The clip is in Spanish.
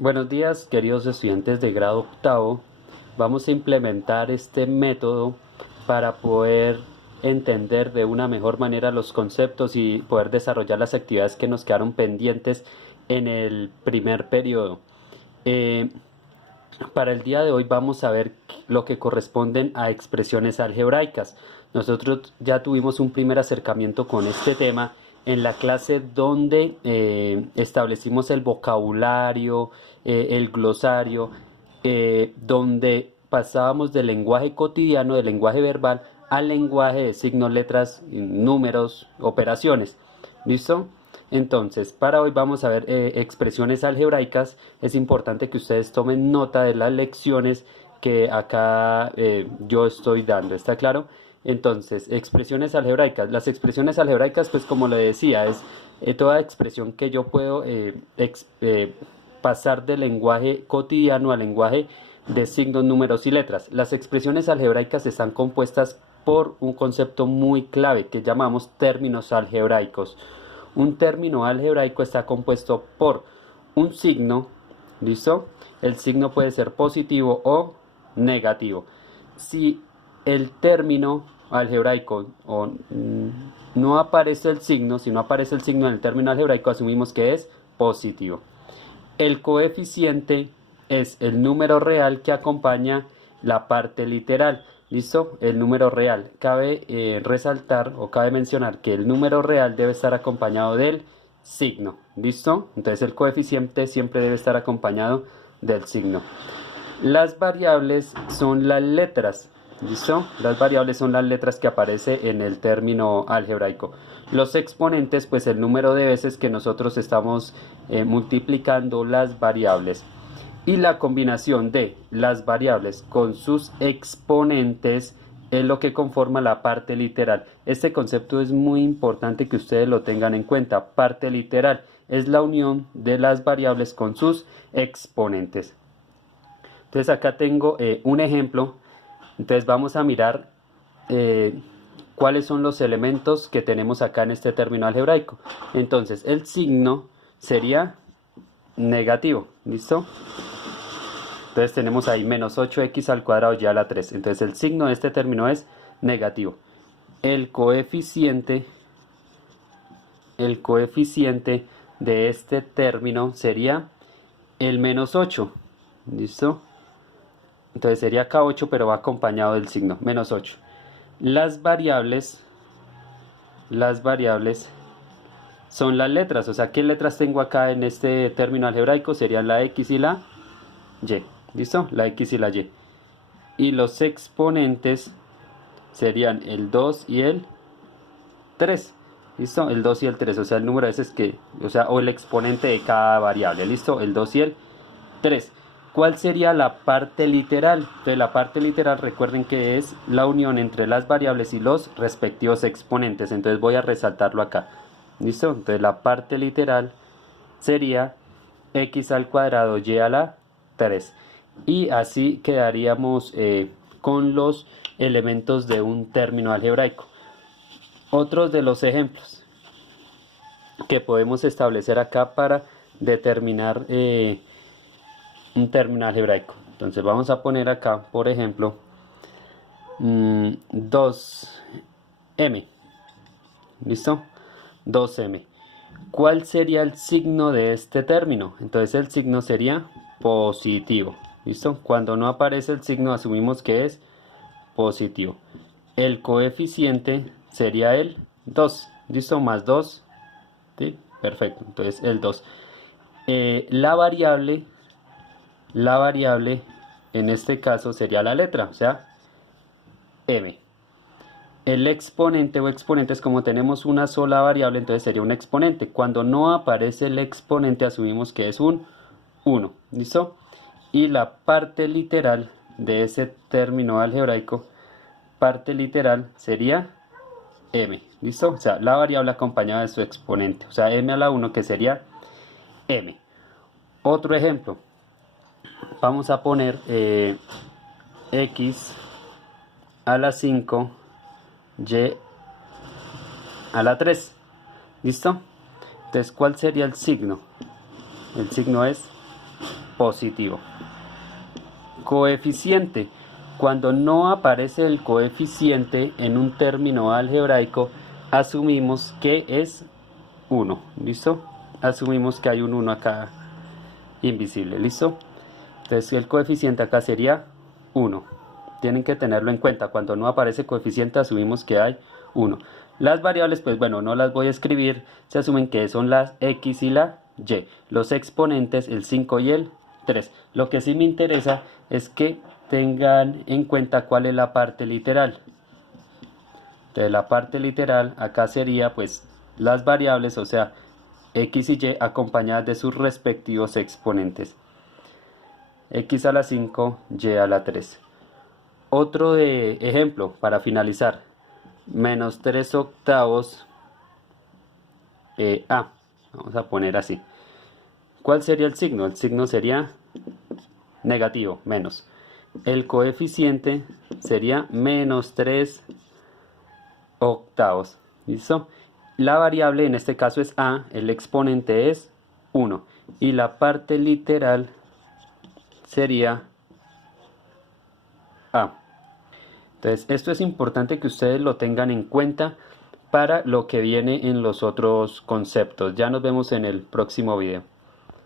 Buenos días, queridos estudiantes de grado octavo. Vamos a implementar este método para poder entender de una mejor manera los conceptos y poder desarrollar las actividades que nos quedaron pendientes en el primer periodo. Eh, para el día de hoy vamos a ver lo que corresponden a expresiones algebraicas. Nosotros ya tuvimos un primer acercamiento con este tema en la clase donde establecimos el vocabulario, el glosario, donde pasábamos del lenguaje cotidiano, del lenguaje verbal, al lenguaje de signos, letras, números, operaciones. ¿Listo? Entonces, para hoy vamos a ver expresiones algebraicas. Es importante que ustedes tomen nota de las lecciones que acá yo estoy dando. ¿Está claro? Entonces, expresiones algebraicas. Las expresiones algebraicas, pues como le decía, es toda expresión que yo puedo pasar del lenguaje cotidiano al lenguaje de signos, números y letras. Las expresiones algebraicas están compuestas por un concepto muy clave que llamamos términos algebraicos. Un término algebraico está compuesto por un signo, ¿listo? El signo puede ser positivo o negativo. Si el término algebraico no aparece el signo, si no aparece el signo en el término algebraico, asumimos que es positivo. El coeficiente es el número real que acompaña la parte literal. ¿Listo? El número real. Cabe resaltar o cabe mencionar que el número real debe estar acompañado del signo. ¿Listo? Entonces el coeficiente siempre debe estar acompañado del signo. Las variables son las letras. ¿Listo? Las variables son las letras que aparece en el término algebraico. Los exponentes, pues el número de veces que nosotros estamos multiplicando las variables. Y la combinación de las variables con sus exponentes es lo que conforma la parte literal. Este concepto es muy importante que ustedes lo tengan en cuenta. Parte literal es la unión de las variables con sus exponentes. Entonces acá tengo un ejemplo. Entonces vamos a mirar cuáles son los elementos que tenemos acá en este término algebraico. Entonces el signo sería negativo. ¿Listo? Entonces tenemos ahí menos 8x al cuadrado y a la 3. Entonces el signo de este término es negativo. El coeficiente de este término sería el menos 8. ¿Listo? Entonces sería acá 8, pero va acompañado del signo, menos 8. Las variables son las letras. O sea, ¿qué letras tengo acá en este término algebraico? Serían la X y la Y. ¿Listo? La X y la Y. Y los exponentes serían el 2 y el 3. ¿Listo? El 2 y el 3. O sea, el número de veces que... o el exponente de cada variable. ¿Listo? El 2 y el 3. ¿Cuál sería la parte literal? Entonces, la parte literal, recuerden que es la unión entre las variables y los respectivos exponentes. Entonces, voy a resaltarlo acá. ¿Listo? Entonces, la parte literal sería x al cuadrado y a la 3. Y así quedaríamos con los elementos de un término algebraico. Otros de los ejemplos que podemos establecer acá para determinar un término algebraico. Entonces vamos a poner acá, por ejemplo, 2m. ¿Listo? 2m. ¿Cuál sería el signo de este término? Entonces el signo sería positivo. ¿Listo? Cuando no aparece el signo asumimos que es positivo. El coeficiente sería el 2. ¿Listo? Más 2. ¿Sí? Perfecto. Entonces el 2. La variable en este caso sería la letra, o sea, m. El exponente o exponentes, como tenemos una sola variable, entonces sería un exponente. Cuando no aparece el exponente asumimos que es un 1. ¿Listo? Y la parte literal de ese término algebraico, parte literal sería m. ¿Listo? O sea, la variable acompañada de su exponente. O sea, m a la 1 que sería m. Otro ejemplo. Vamos a poner x a la 5, y a la 3. ¿Listo? Entonces, ¿cuál sería el signo? El signo es positivo. Coeficiente. Cuando no aparece el coeficiente en un término algebraico, asumimos que es 1. ¿Listo? Asumimos que hay un 1 acá invisible. ¿Listo? Entonces el coeficiente acá sería 1. Tienen que tenerlo en cuenta. Cuando no aparece coeficiente, asumimos que hay 1. Las variables, pues bueno, no las voy a escribir. Se asumen que son las x y la y. Los exponentes, el 5 y el 3. Lo que sí me interesa es que tengan en cuenta cuál es la parte literal. Entonces la parte literal acá sería pues las variables, o sea, x y y acompañadas de sus respectivos exponentes. X a la 5, y a la 3. Otro de ejemplo para finalizar. Menos 3 octavos a. Vamos a poner así. ¿Cuál sería el signo? El signo sería negativo, menos. El coeficiente sería menos 3 octavos. ¿Listo? La variable en este caso es a, el exponente es 1. Y la parte literal sería a. Entonces, esto es importante que ustedes lo tengan en cuenta para lo que viene en los otros conceptos. Ya nos vemos en el próximo video.